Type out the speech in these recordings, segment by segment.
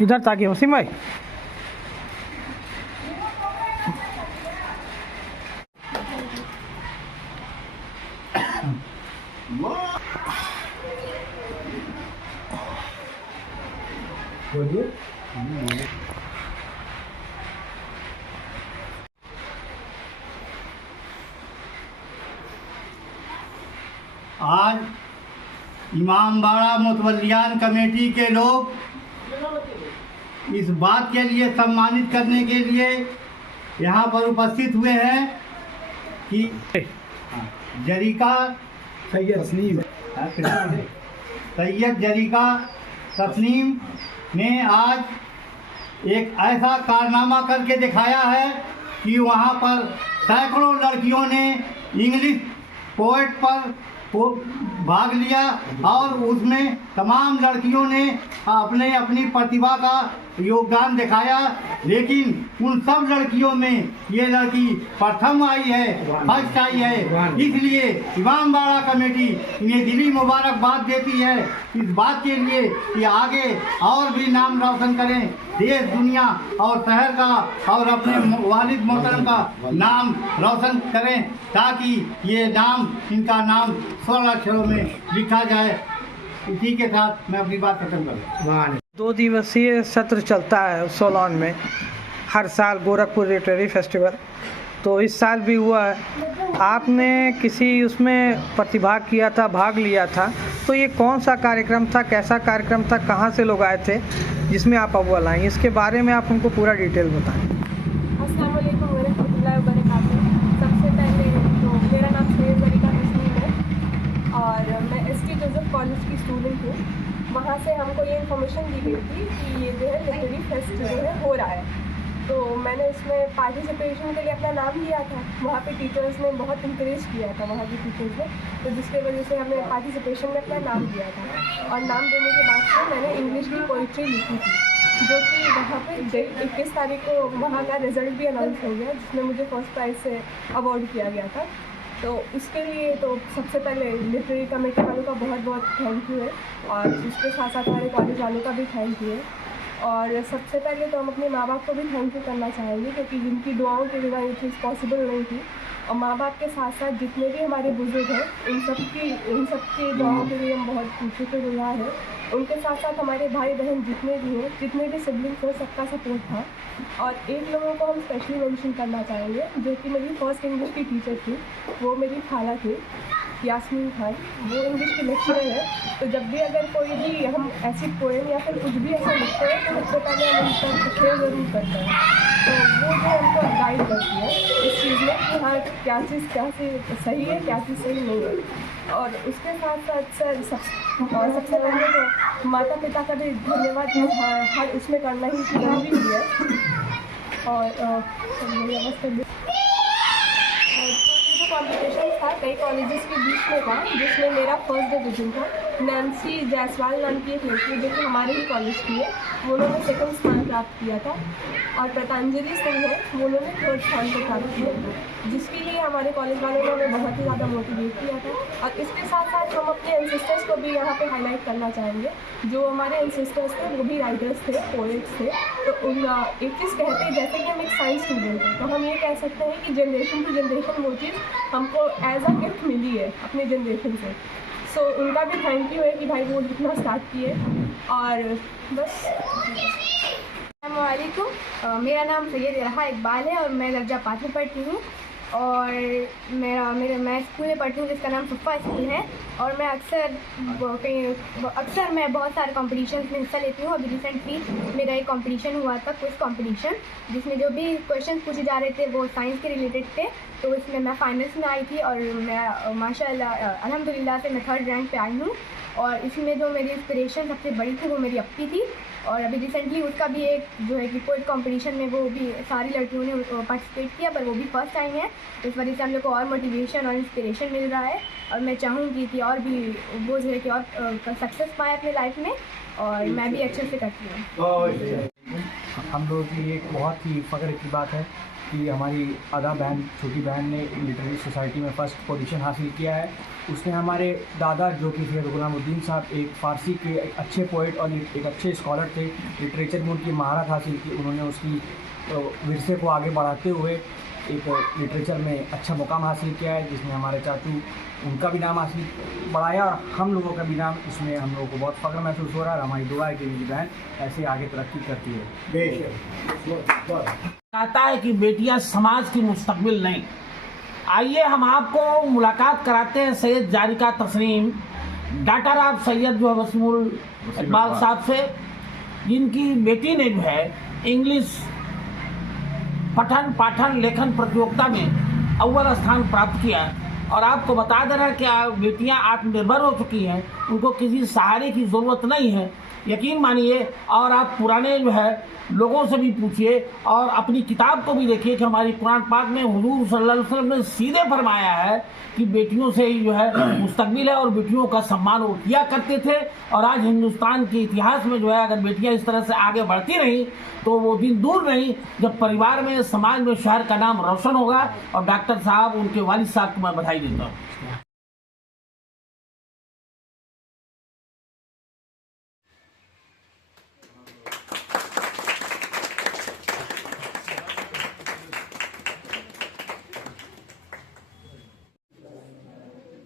इधर ताकि वसीम भाई आज इमामबाड़ा मुतवल्लियान कमेटी के लोग इस बात के लिए सम्मानित करने के लिए यहाँ पर उपस्थित हुए हैं कि जरीका सैयद जरीका तस्नीम ने आज एक ऐसा कारनामा करके दिखाया है कि वहाँ पर सैकड़ों लड़कियों ने इंग्लिश पोएट पर भाग लिया और उसमें तमाम लड़कियों ने अपने अपनी प्रतिभा का योगदान दिखाया, लेकिन उन सब लड़कियों में ये लड़की प्रथम आई है, फर्स्ट आई है। इसलिए इमामबाड़ा कमेटी इन्हें दिली मुबारकबाद देती है इस बात के लिए कि आगे और भी नाम रोशन करें, देश दुनिया और शहर का और अपने वालिद मोहतरम का नाम रोशन करें, ताकि ये नाम इनका नाम 16 अक्षरों में लिखा जाए। इसी के साथ मैं अपनी बात खत्म करूँ। 2 दिवसीय सत्र चलता है सोलन में हर साल, गोरखपुर लिटरेरी फेस्टिवल। तो इस साल भी हुआ है। आपने किसी उसमें प्रतिभाग किया था, भाग लिया था, तो ये कौन सा कार्यक्रम था, कैसा कार्यक्रम था, कहाँ से लोग आए थे जिसमें आप अव्वल आए? इसके बारे में आप हमको पूरा डिटेल बताएं। अस्सलाम वालेकुम वरहमतुल्लाहि वबरकातुहू। सबसे पहले तो मेरा नाम सैयद जरीका तस्नीम है और मैं एसटी जोसेफ कॉलेज की स्टूडेंट हूँ। वहाँ से हमको ये इन्फॉर्मेशन दी गई थी कि ये जो है लिटरेरी फेस्ट जो है हो रहा है, तो मैंने इसमें पार्टिसिपेशन के लिए अपना नाम दिया था। वहाँ पे टीचर्स ने बहुत इंकरेज किया था, वहाँ की टीचर्स ने, तो जिसकी वजह से हमने पार्टिसिपेशन में अपना नाम दिया था। और नाम देने के बाद से मैंने इंग्लिश की पोइट्री लिखी थी, जो कि वहाँ पे 21 तारीख को वहाँ का रिज़ल्ट भी अनाउंस हो गया, जिसमें मुझे फर्स्ट प्राइज़ से अवार्ड किया गया था। तो उसके लिए तो सबसे पहले लिटरेरी कमेटी वालों का बहुत बहुत थैंक यू है, और उसके साथ साथ हमारे कॉलेज वालों का भी थैंक यू है। और सबसे पहले तो हम अपने माँ बाप को भी थैंक यू करना चाहेंगे, क्योंकि जिनकी दुआओं के बिना ये चीज़ पॉसिबल नहीं थी। और माँ बाप के साथ साथ जितने भी हमारे बुजुर्ग हैं, इन सब की दुआओं के लिए हम बहुत शुक्रगुजार हैं। उनके साथ साथ हमारे भाई बहन जितने भी हैं, जितने भी सिबलिंग्स हैं, सबका सपोर्ट था। और एक लोगों को हम स्पेशली मेंशन करना चाहेंगे, जो कि मेरी फर्स्ट इंग्लिश की टीचर थी, वो मेरी खाला थी, यास्मीन खान। वो इंग्लिश की लेक्चरर है, तो जब भी अगर कोई भी हम ऐसी पोएम या फिर कुछ भी ऐसा लिखते हैं, तो सबसे पहले हम उनका शेयर ज़रूर करते हैं। तो वो जो हमको गाइड करती है इस चीज़ में कि हाँ क्या चीज़ सही है, क्या चीज़ सही नहीं है। और उसके साथ साथ सर सबसे पहले तो माता पिता का भी धन्यवाद हर उसमें करना ही ज़रूरी है। और कॉम्पिटिशन था कई कॉलेजेस के बीच में था, जिसमें मेरा फर्स्ट डिवीज़न था। नैन्सी जायसवाल नाम की एक लड़की जो कि हमारे ही कॉलेज की है, वो उन्होंने सेकंड स्थान प्राप्त किया था। और पतंजलि सिंह है, वो उन्होंने थर्ड स्थान पर प्राप्त किया था, जिसके लिए हमारे कॉलेज वालों ने हमें बहुत ही ज़्यादा मोटिवेट किया था। और इसके साथ साथ हम अपने एंसेस्टर्स को भी यहाँ पे हाईलाइट करना चाहेंगे। जो हमारे एंसेस्टर्स थे वो भी राइटर्स थे, पोएट्स थे। तो उन एक चीज़ कहते हैं, जैसे कि हम एक साइंस स्टूडेंट हैं, तो हम ये कह सकते हैं कि जनरेशन टू जनरेशन वो चीज़ हमको एज अ गिफ्ट मिली है अपने जनरेशन से। सो उनका भी थैंक यू है कि भाई वो लिखना स्टार्ट किए। और बस। अस्सलामुअलैकुम, मेरा नाम सैयद रहा इकबाल है और मैं दर्जा 5 में पढ़ती हूँ। और मैं स्कूल में पढ़ती हूँ जिसका नाम सुफ़ा स्कूल है। और मैं अक्सर मैं बहुत सारे कॉम्पिटिशन में हिस्सा लेती हूँ। अभी रिसेंटली मेरा एक कॉम्पिटिशन हुआ था, क्विज़ कॉम्पिटिशन, जिसमें जो भी क्वेश्चन पूछे जा रहे थे वो साइंस के रिलेटेड थे। तो इसमें मैं फाइनल्स में आई थी और मैं माशाल्लाह अल्हम्दुलिल्लाह से मैं 3rd रैंक पे आई हूँ। और इसमें जो मेरी इंस्पिरेशन सबसे बड़ी थी वो मेरी अप्पी थी। और अभी रिसेंटली उसका भी एक जो है कि पोएट कंपटीशन में वो भी सारी लड़कियों ने पार्टिसिपेट किया, पर वो भी फर्स्ट आई हैं। तो इस वजह से हम लोग को और मोटिवेशन और इंस्पिरेशन मिल रहा है। और मैं चाहूँगी कि और भी वो जो है कि और सक्सेस पाए अपने लाइफ में। और मैं भी अच्छे से करती हूँ। हम लोगों के लिए एक बहुत ही फ़ख्र की बात है कि हमारी अदा बहन, छोटी बहन ने लिटरेरी सोसाइटी में फ़र्स्ट पोजीशन हासिल किया है। उसने हमारे दादा जो कि सैयद गुलामुद्दीन साहब एक फ़ारसी के एक अच्छे पोइट और एक अच्छे स्कॉलर थे, लिटरेचर में उनकी महारत हासिल की। उन्होंने उसकी विरसे को आगे बढ़ाते हुए एक लिटरेचर में अच्छा मुकाम हासिल किया है, जिसमें हमारे चाचू उनका भी नाम हासिल बढ़ाया और हम लोगों का भी नाम। इसमें हम लोगों को बहुत फ़ख्र महसूस हो रहा है और हमारी दुआ है कि मेरी बहन ऐसे आगे तरक्की करती है। कहता है कि बेटियां समाज की मुस्तकबिल नहीं। आइए हम आपको मुलाकात कराते हैं सैयद जारिका तस्नीम, डॉक्टर ऑफ सैयद जो वसीमुल इकबाल साहब से, जिनकी बेटी ने जो है इंग्लिश पठन पाठन लेखन प्रतियोगिता में अव्वल स्थान प्राप्त किया। और आपको बता दे रहा है कि बेटियां आत्मनिर्भर हो चुकी हैं, उनको किसी सहारे की ज़रूरत नहीं है, यकीन मानिए। और आप पुराने जो है लोगों से भी पूछिए और अपनी किताब को भी देखिए कि हमारी कुरान पाक में हुजूर सल्लल्लाहु अलैहि वसल्लम ने सीधे फरमाया है कि बेटियों से ही जो है मुस्तकबिल है और बेटियों का सम्मान वो किया करते थे। और आज हिंदुस्तान के इतिहास में जो है अगर बेटियां इस तरह से आगे बढ़ती रहीं तो वो दिन दूर नहीं जब परिवार में, समाज में शहर का नाम रोशन होगा। और डॉक्टर साहब, उनके वालिद साहब को मैं बधाई देता हूँ।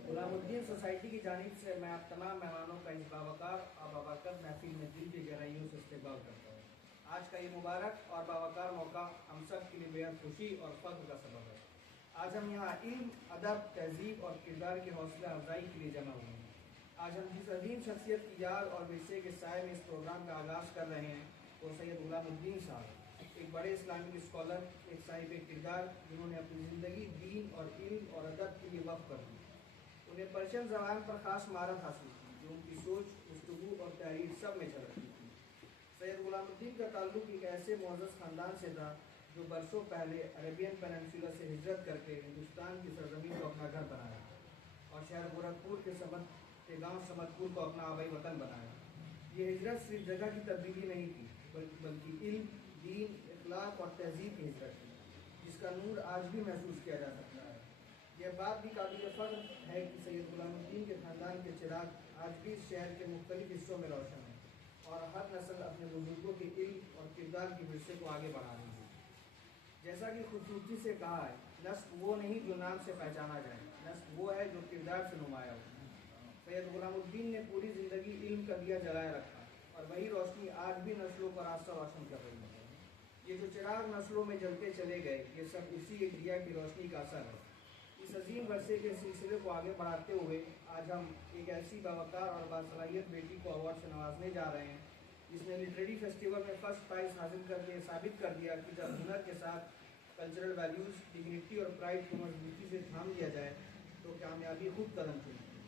गुलामुद्दीन सोसाइटी की जानिब से मैं आप तमाम मेहमानों का इस बावकार और बाबरकत महफिल में दिल की गहराइयों से इस्तकबाल करता हूँ। आज का ये मुबारक और बावकार मौका हम सब के लिए बेहद खुशी और फख्र का सबब है। आज हम यहाँ इल्म, अदब, तहजीब और किरदार की हौसला अफजाई के लिए जमा हुए हैं। आज हम जिस अजीम शख्सियत की याद और विरसे के साय में इस प्रोग्राम का आगाज़ कर रहे हैं वो सैयद गुलामुद्दीन साहब, एक बड़े इस्लामिक स्कॉलर, एक साहिब किरदार, जिन्होंने अपनी ज़िंदगी दीन और इल्म और अदब के लिए वक्फ कर दी। उन्हें पर्शियन ज़बान पर ख़ास महारत हासिल की जो उनकी सोच, गुफ्तगू और तहरीर सब में झलकती थी। सैयद गुलामुद्दीन का ताल्लुक एक ऐसे मुअज़्ज़ज़ ख़ानदान से था जो बरसों पहले अरेबियन पेनिनसुला से हिजरत करके हिंदुस्तान की सरज़मीन को अपना घर बनाया और शहर गोरखपुर के गाँव समतपुर को अपना आबाई वतन बनाया। ये हिजरत सिर्फ जगह की तब्दीली नहीं थी बल्कि इल्म, दीन, इखलाक और तहजीब की हिजरत थी, जिसका नूर आज भी महसूस किया जा सकता है। यह बात भी काबिल फ़ख्र है कि सैयद गुलामुद्दीन के ख़ानदान के चिराग आज भी इस शहर के मुख्तलिफ हिस्सों में रोशन है और हर नस्ल अपने बुजुर्गों के इल्म और किरदार की विरसे को आगे बढ़ा रही है। जैसा कि खूबसूरती से कहा है, नस्ल वो नहीं जो नाम से पहचाना जाए, नस्ल वो है जो किरदार से नुमाया हो। सैयद गुलामुद्दीन ने पूरी ज़िंदगी इल्म का दिया जलाए रखा और वही रोशनी आज भी नस्लों पर आस्था रोशन कर रही है। ये जो चिराग नस्लों में जलते चले गए, ये सब इसी एक दिया की रोशनी का असर है। इस अजीम वर्षे के सिलसिले को आगे बढ़ाते हुए आज हम एक ऐसी बावकार और बासलाहियत बेटी को अवार्ड से नवाजने जा रहे हैं जिसने लिटरेरी फेस्टिवल में फर्स्ट प्राइज़ हासिल करके साबित कर दिया कि जब हुनर के साथ कल्चरल वैल्यूज़, डिग्निटी और प्राइड को मजबूती से थाम लिया जाए तो कामयाबी खुद कदम चुनती है।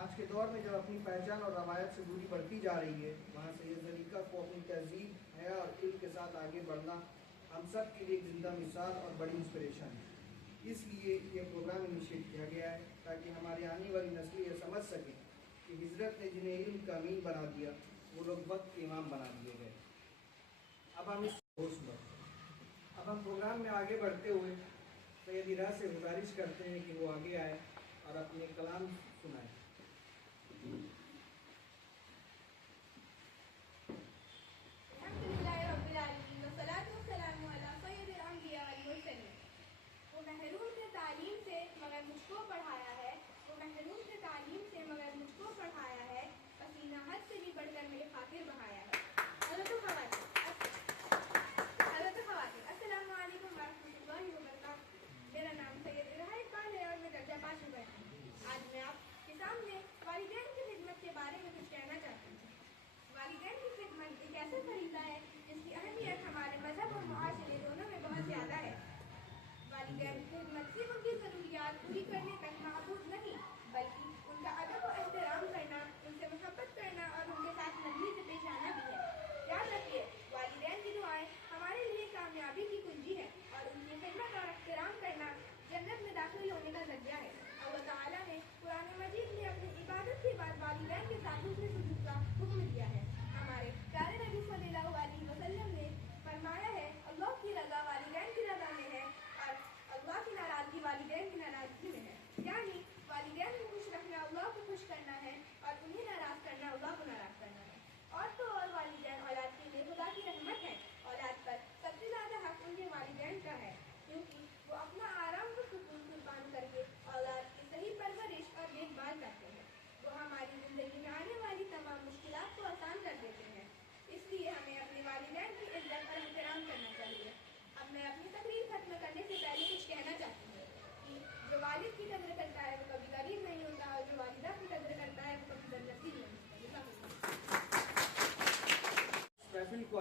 आज के दौर में जब अपनी पहचान और रवायत से दूरी बढ़ती जा रही है, वहाँ सैयद ज़रीका को अपनी तहजीब, हया और इल्म के साथ आगे बढ़ना हम सब के लिए एक जिंदा मिसाल और बड़ी इंस्पिरेशन है। इसलिए ये प्रोग्राम इनिशिएट किया गया है ताकि हमारी आने वाली नस्लें ये समझ सकें कि हिजरत ने जिन्हें इल्म का अमीन बना दिया वो लोग वक्त के इमाम बना दिए गए। अब हम प्रोग्राम में आगे बढ़ते हुए सैयद इरा से गुजारिश करते हैं कि वो आगे आए और अपने कलाम सुनाएं। मुझको पढ़ाया है, वो महरूम थे तालीम से मगर मुझको पढ़ाया है, पसीना हद से भी बढ़कर मेरे खातिर बहाया है। अस्सलामु अलैकुम वरहमतुल्लाहि वबरकातुहू। मेरा नाम सैयद इरा इकबाल है और मैं दर्जा 5 में बैठी हूँ। आज मैं आपके सामने वालिदैन की खिदमत के बारे में कुछ कहना चाहती हूँ। वालिदैन की खिदमत एक ऐसा फरीज़ा है जिसकी अहमियत हमारे मजहब और मुआशरे दोनों में बहुत ज़्यादा है। वालिदैन की खिदमत सिर्फ उनकी ज़रूरियात पूरी करने तक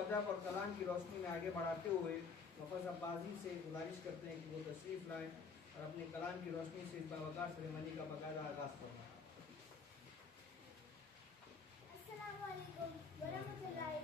अदब और कलाम की रोशनी में आगे बढ़ाते हुए मुफज्जल अब्बासी से गुजारिश करते हैं कि वो तशरीफ़ लाएँ और अपने कलाम की रोशनी से इस बावकार सेरेमनी का बाकायदा आगाज़ फरमाएं। अस्सलामु अलैकुम वरहमतुल्लाहि